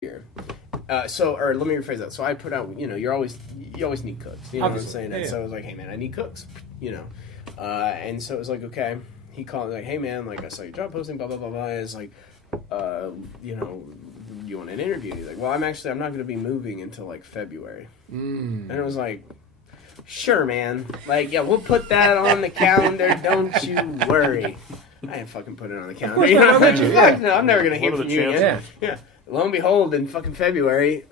here. Or let me rephrase that. So I put out, you always need cooks. You know Obviously, what I'm saying? And so I was like, hey man, I need cooks. And so it was like, okay. He called like, hey man, like I saw your job posting, blah blah blah blah. And it's like, you want an interview? He's like, well, I'm not going to be moving until like February. And it was like, sure, man. Like, yeah, we'll put that on the calendar. Don't you worry. I ain't fucking put it on the calendar. You know what I mean? No, I'm never going to hear from you again. Yeah. Lo and behold, in fucking February,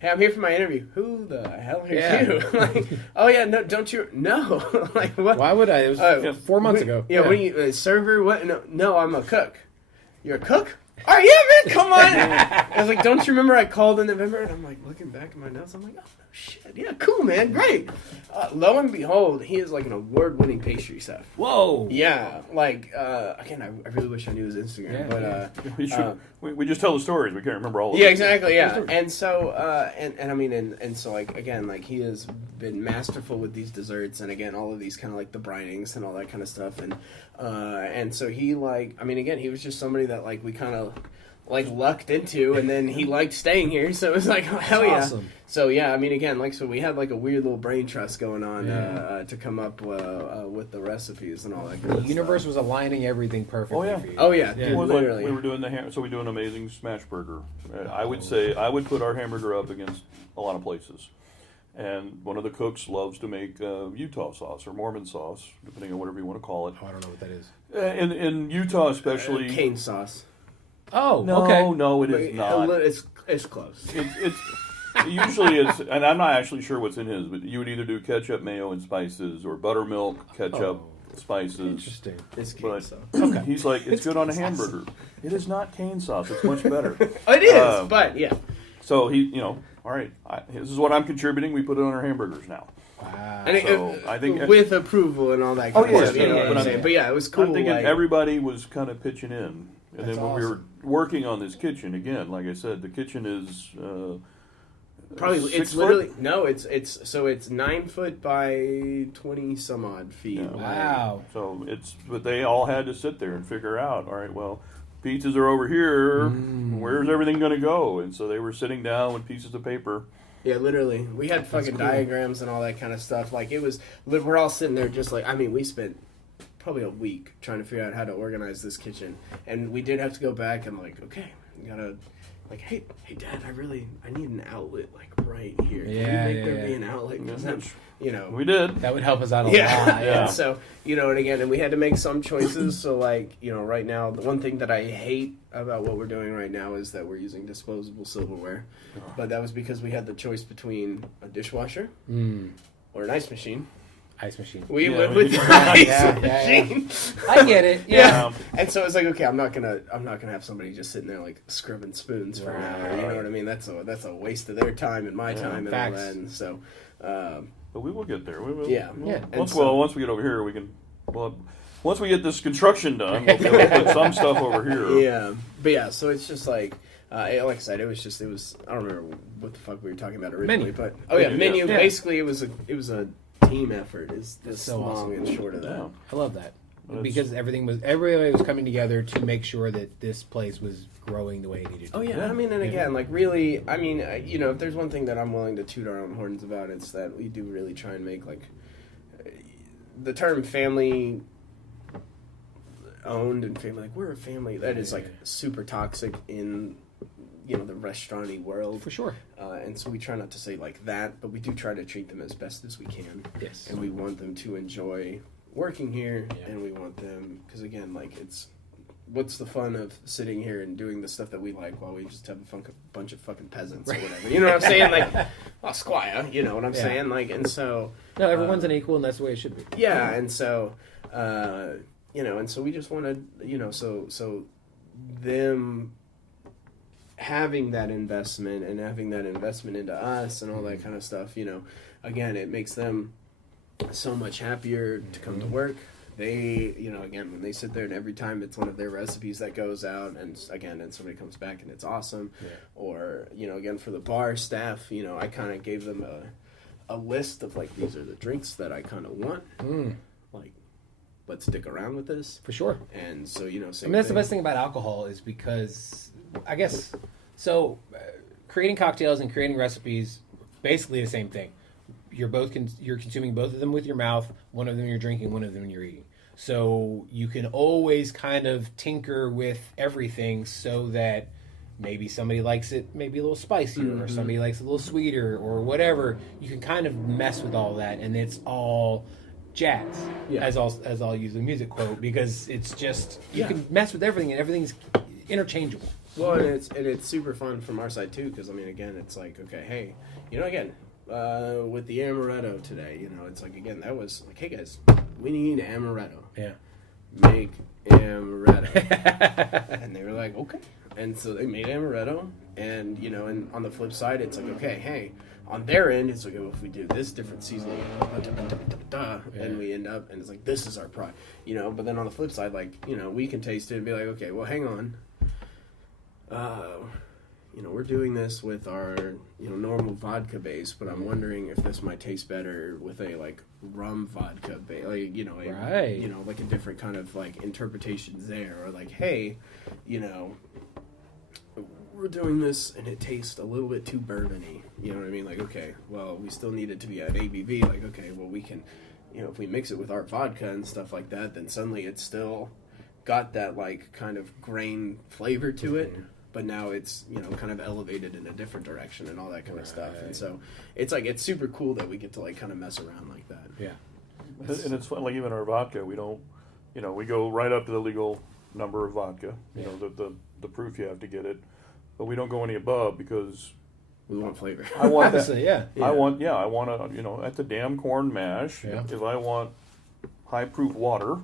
hey, I'm here for my interview. Who the hell are you? Like, oh yeah, no, don't you? No. Like, what? Why would I? It was 4 months ago. Yeah, what are you, a server? What? No, I'm a cook. You're a cook? Oh, yeah, man, come on. I was like, don't you remember I called in November? And I'm like, looking back at my notes, I'm like, oh, shit. Yeah, cool, man. Great. Lo and behold, he is like an award-winning pastry chef. Whoa. Yeah. Like, again, I really wish I knew his Instagram. We just tell the stories. We can't remember all of them. Yeah, exactly, yeah. And so, and I mean, and so, like, again, like, he has been masterful with these desserts and, again, all of these kind of, like, the brinings and all that kind of stuff. And so he, like, I mean, again, he was just somebody that, like, we kind of, like, lucked into, and then he liked staying here, so it was like, oh, hell yeah. Awesome. So, yeah, I mean, again, like, so we had, like, a weird little brain trust going on to come up with the recipes and all that kind of stuff. The universe was aligning everything perfectly for you. Oh, yeah. Dude, literally. We were doing so we do an amazing smash burger. I would say, I would put our hamburger up against a lot of places. And one of the cooks loves to make Utah sauce or Mormon sauce, depending on whatever you want to call it. Oh, I don't know what that is. In Utah especially. Cane sauce. Oh, no, okay. No, it is not. It's close. It's usually it's, and I'm not actually sure what's in his, but you would either do ketchup, mayo, and spices, or buttermilk, ketchup, spices. Interesting. It's cane sauce. Okay. He's like, it's good on a hamburger. It is not cane sauce. It's much better. It is, but yeah. So he, all right, this is what I'm contributing. We put it on our hamburgers now. Wow. And I think with approval and all that kind of stuff. You know what I'm saying? But yeah, it was cool. I'm thinking everybody was kind of pitching in. And then when we were working on this kitchen, again, like I said, the kitchen is probably it's literally it's 9 foot by 20 some odd feet. Yeah. Wow. So but they all had to sit there and figure out, all right, well, pizzas are over here. Where's everything going to go? And so they were sitting down with pieces of paper. Yeah, literally. We had fucking diagrams and all that kind of stuff. Like, it was, we're all sitting there just like, I mean, we spent probably a week trying to figure out how to organize this kitchen. And we did have to go back and, like, okay, we gotta, like, hey, Dad, I need an outlet, like, right here. Can you make there be an outlet? We did. That would help us out a lot. Yeah. And so, and again, and we had to make some choices. So, like, right now, the one thing that I hate about what we're doing right now is that we're using disposable silverware. But that was because we had the choice between a dishwasher or an ice machine. Ice machine. We went with the ice machine. I get it. Yeah. And so it's like, okay, I'm not gonna have somebody just sitting there like scrubbing spoons for an hour. You know what I mean? That's a waste of their time and my time and all that. And so, but we will get there. We will. Yeah. Once we get over here, we can. Well, once we get this construction done, we'll be able to put some stuff over here. Yeah. But yeah, so it's just like. Like I said, it was. I don't remember what the fuck we were talking about originally, but menu. Yeah. Basically, it was a team effort. Is this so long awesome. And short of that? Yeah. I love that because everybody was coming together to make sure that this place was growing the way it needed to. Oh yeah, I mean, and again, like really, I mean, if there's one thing that I'm willing to toot our own horns about, it's that we do really try and make like the term family owned and family. Like we're a family that is like super toxic in. The restaurant-y world. For sure. And so we try not to say like that, but we do try to treat them as best as we can. Yes. And we want them to enjoy working here, and we want them, because again, like what's the fun of sitting here and doing the stuff that we like while we just have a bunch of fucking peasants or whatever. You know what I'm saying? Like, squire, you know what I'm saying? Like, and so... No, everyone's an equal, and that's the way it should be. Yeah, and so, and so we just wanted, so them... having that investment and having that investment into us and all that kind of stuff, again, it makes them so much happier to come to work. They, again, when they sit there and every time it's one of their recipes that goes out and somebody comes back and it's awesome. Yeah. Or, again, for the bar staff, I kind of gave them a list of like, these are the drinks that I kind of want. Like, let's stick around with this. For sure. And so, that's the best thing about alcohol is because... I guess, so creating cocktails and creating recipes, basically the same thing. You're you're consuming both of them with your mouth. One of them you're drinking, one of them you're eating. So you can always kind of tinker with everything so that maybe somebody likes it maybe a little spicier, or somebody likes it a little sweeter, or whatever. You can kind of mess with all that, and it's all jazz, as I'll use the music quote, because it's just you can mess with everything, and everything's interchangeable. Well, and it's super fun from our side too, because I mean, again, it's like, okay, hey, again, with the amaretto today, it's like, again, that was like, hey guys, we need amaretto. Yeah. Make amaretto. And they were like, okay. And so they made amaretto, and and on the flip side, it's like, okay, hey, on their end, it's like, well, if we do this different seasoning, and we end up, and it's like, this is our product, But then on the flip side, like, we can taste it and be like, okay, well, hang on. We're doing this with our, normal vodka base, but I'm wondering if this might taste better with a, like, rum vodka base, like, like a different kind of, like, interpretations there, or like, hey, we're doing this and it tastes a little bit too bourbon-y, you know what I mean? Like, okay, well, we still need it to be at ABV, like, okay, well, we can, if we mix it with our vodka and stuff like that, then suddenly it's still got that, like, kind of grain flavor to it. But now it's, kind of elevated in a different direction and all that kind of stuff. And so it's like, it's super cool that we get to, like, kind of mess around like that. Yeah. And it's fun, like even our vodka, we don't, we go right up to the legal number of vodka, the proof you have to get it. But we don't go any above because we want flavor. I want that. I want at the damn corn mash, if I want high proof water,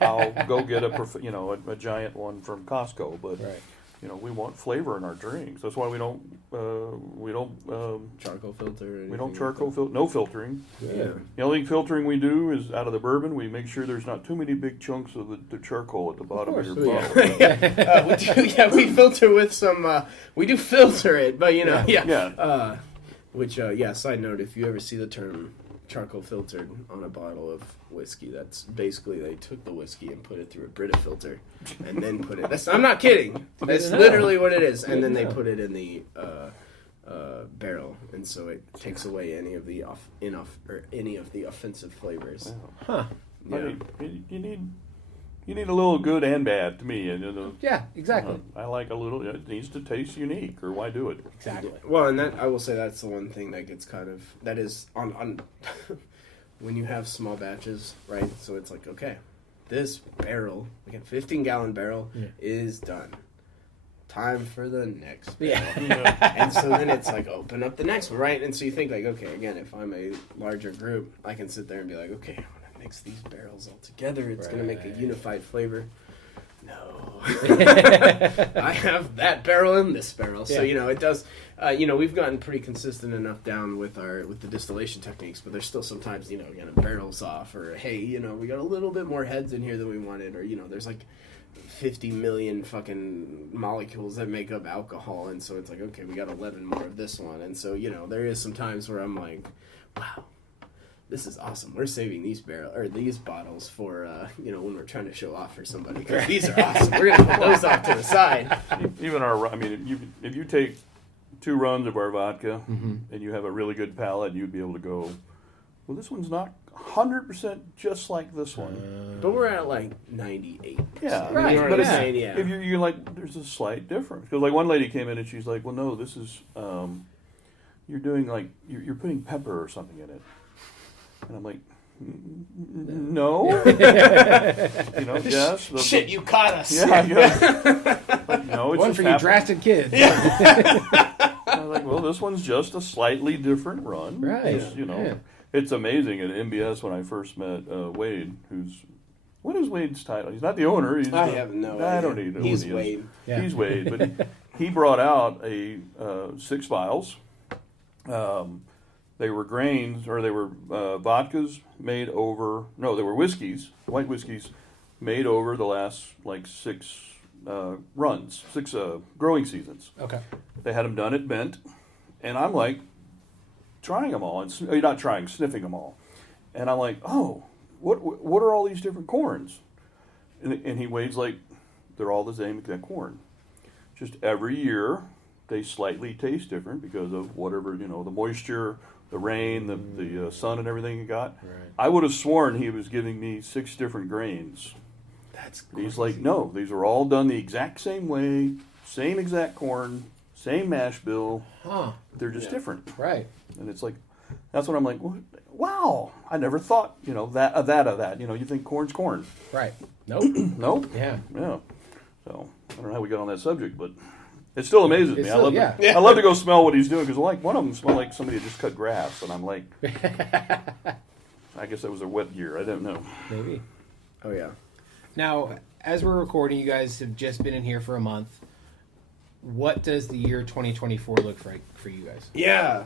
I'll go get a giant one from Costco. But we want flavor in our drinks. That's why we don't charcoal filter. We don't charcoal filter. No filtering. Yeah. The only filtering we do is out of the bourbon. We make sure there's not too many big chunks of the charcoal at the bottom of your bottle. We filter with some. We do filter it, but side note: if you ever see the term charcoal filtered on a bottle of whiskey, that's basically they took the whiskey and put it through a Brita filter and then put it. I'm not kidding. That's literally what it is. And then they put it in the barrel, and so it takes away any of the offensive flavors. Huh? Yeah. I mean, you need a little good and bad to me. And yeah, exactly. I like a little. It needs to taste unique, or why do it? Exactly. Well, and that I will say that's the one thing that gets kind of that is on when you have small batches, right? So it's like, okay, this barrel, like a 15-gallon barrel, is done. Time for the next barrel. And so then it's like, open up the next one, right? And so you think like, okay, again, if I'm a larger group, I can sit there and be like, okay, I'm going to mix these barrels all together. It's going to make a unified flavor. No. I have that barrel and this barrel. So, it does, we've gotten pretty consistent enough down with the distillation techniques, but there's still sometimes, again, a barrel's off, or, hey, we got a little bit more heads in here than we wanted, or, there's like 50 million fucking molecules that make up alcohol, and so it's like, okay, we got 11 more of this one, and so, there is some times where I'm like, wow, this is awesome. We're saving these bottles for when we're trying to show off for somebody, because these are awesome. We're gonna put those off to the side. Even if you take 2 runs of our vodka and you have a really good palate, you'd be able to go, well, this one's not 100% just like this one. But we're at like 98. Yeah, right. But if you're like, there's a slight difference, because like one lady came in and she's like, well, no, this is you're doing like you're putting pepper or something in it. And I'm like, no. Yes. Shit, you caught us. Yeah. Like, no, it's one for you drafted kids. I'm like, well, this one's just a slightly different run. Right. It's amazing at MBS when I first met Wade, what is Wade's title? He's not the owner. I have no idea. I don't need to know. He's Wade. Yeah. He's Wade, but he brought out a 6 vials. They were grains, or they were vodkas made over. No, they were whiskeys, white whiskeys, made over the last like 6 runs, 6 growing seasons. Okay. They had them done at Bent, and I'm like trying them all, and sniffing them all, and I'm like, oh, what are all these different corns? And he Wade's like, they're all the same exact corn. Just every year, they slightly taste different because of whatever, the moisture, the rain, the sun, and everything you got. Right. I would have sworn he was giving me 6 different grains. That's He's crazy. like, no, these are all done the exact same way, same exact corn, same mash bill. Huh. They're just different. Right. And it's like, that's what I'm like, wow, I never thought, that. You think corn's corn. Right. Nope. Nope. Yeah. Yeah. So, I don't know how we got on that subject, but it still amazes me. Still, I love to go smell what he's doing, because like one of them smelled like somebody had just cut grass, and I'm like, I guess that was a wet year. I don't know. Maybe. Oh yeah. Now, as we're recording, you guys have just been in here for a month. What does the year 2024 look like for you guys? Yeah.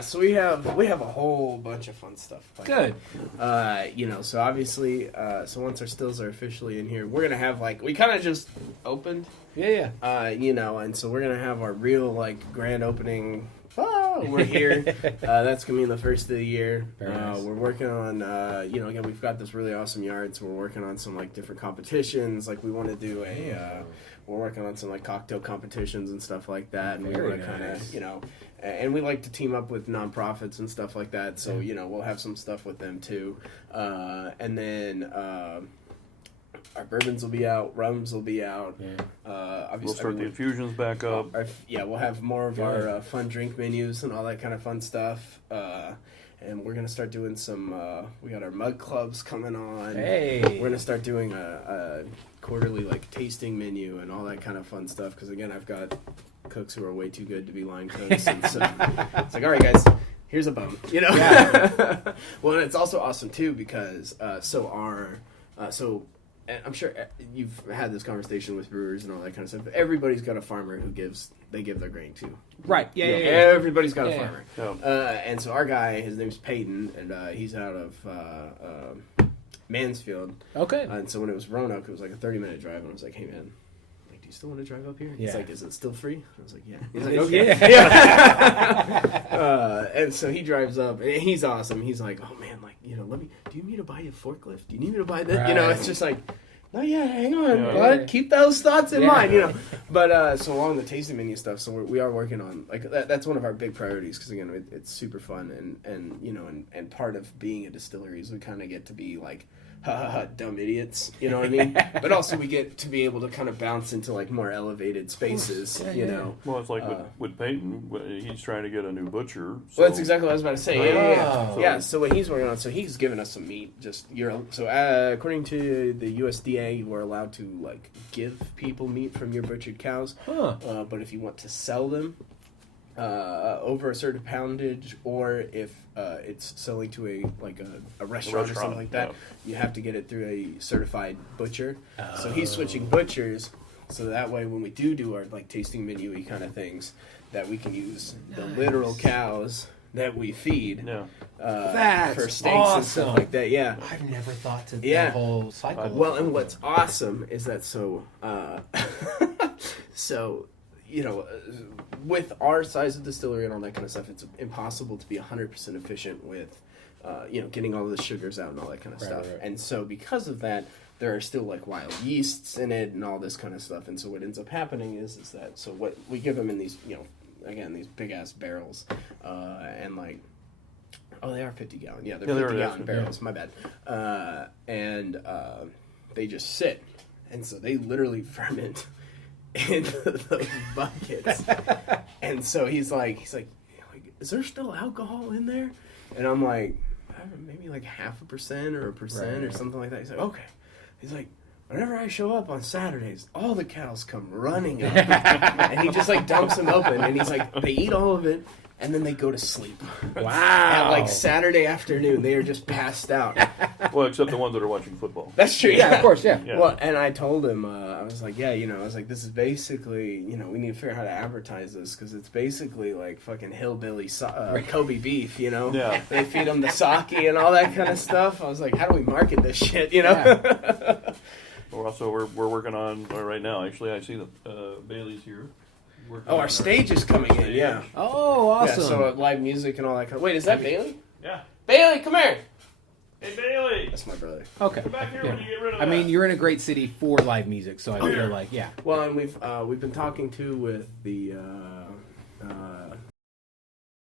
So we have a whole bunch of fun stuff planned. Good. So obviously, so once our stills are officially in here, we're gonna have we kind of just opened. Yeah. And so we're gonna have our real grand opening. Oh, we're here. That's gonna be the first of the year. Very nice. We're working on, again, we've got this really awesome yard, so we're working on some different competitions. We want to do we're working on some cocktail competitions and stuff like that, and we Very want to kind nice. of, and we like to team up with nonprofits and stuff like that. So we'll have some stuff with them too, and then. Our bourbons will be out, rums will be out. Yeah. Obviously, We'll start the infusions back up. we'll have more of our fun drink menus and all that kind of fun stuff. And we're gonna start doing some. We got our mug clubs coming on. Hey. We're gonna start doing a quarterly tasting menu and all that kind of fun stuff. Because again, I've got cooks who are way too good to be line cooks, and so it's all right, guys. Here's a bum, Yeah. Well, and it's also awesome too because and I'm sure you've had this conversation with brewers and all that kind of stuff. But everybody's got a farmer who they give their grain to. Right. Yeah. Everybody's got a Yeah. farmer. Yeah. And so our guy, his name's Peyton, and he's out of Mansfield. Okay. And so when it was Roanoke, it was a 30-minute drive, and I was like, "Hey man, do you still want to drive up here?" He's Yeah. like, "Is it still free?" I was like, "Yeah." He's like, It's- "Okay." yeah. And so he drives up, and he's awesome. He's like, "Oh man, let me. Do you need me to buy you a forklift? Do you need me to buy this?" Right. It's just like. No, yeah, hang on, Yeah. bud. Keep those thoughts in Yeah. mind, But so along the tasting menu stuff, so we are working on that's one of our big priorities because again, it's super fun and part of being a distillery is we kind of get to be dumb idiots, you know what I mean? But also we get to be able to kind of bounce into more elevated spaces, Yeah. Well, it's like with Peyton, he's trying to get a new butcher. So Well, that's exactly what I was about to say. Oh. Yeah. So what he's working on, so he's given us some meat. According to the USDA, you are allowed to give people meat from your butchered cows. Huh. But if you want to sell them over a certain poundage, or if it's selling to a restaurant or something like that, you have to get it through a certified butcher. So he's switching butchers. So that way, when we do our tasting menu-y kind of things, that we can use the literal cows that we feed Yeah. That's for steaks and awesome. stuff like that. Yeah. I've never thought to Yeah. that whole cycle. Well, and what's awesome is that with our size of distillery and all that kind of stuff, it's impossible to be 100% efficient with, getting all the sugars out and all that kind of stuff. Right. And so because of that, there are still wild yeasts in it and all this kind of stuff. And so what ends up happening is that, so what we give them in these, again, these big ass barrels, and oh, they are 50-gallon. Yeah, they're 50-gallon barrels. My bad. And they just sit. And so they literally ferment in those buckets. And so he's like, is there still alcohol in there? And I'm like, I don't know, maybe 0.5% or 1% or something like that. He's like, okay. He's like, whenever I show up on Saturdays, all the cows come running up. And he just dumps them open. And he's like, they eat all of it. And then they go to sleep. Wow. At Saturday afternoon, they are just passed out. Well, except the ones that are watching football. That's true. Yeah, of course, yeah. Yeah. Well, and I told him, I was like, this is basically, we need to figure out how to advertise this because it's basically fucking hillbilly Kobe beef, Yeah. They feed them the sake and all that kind of stuff. I was like, how do we market this shit, Yeah. We're working on right now. Actually, I see the Bailey's here. Oh, our stage is coming in, yeah. Oh, awesome. Yeah, so live music and all that kind of... Wait, is that Bailey? Yeah. Bailey, come here! Hey Bailey, That's my brother. Okay. come back here Yeah. when you get rid of I that. mean, you're in a great city for live music, so I feel like, yeah. Well, and we've been talking too with the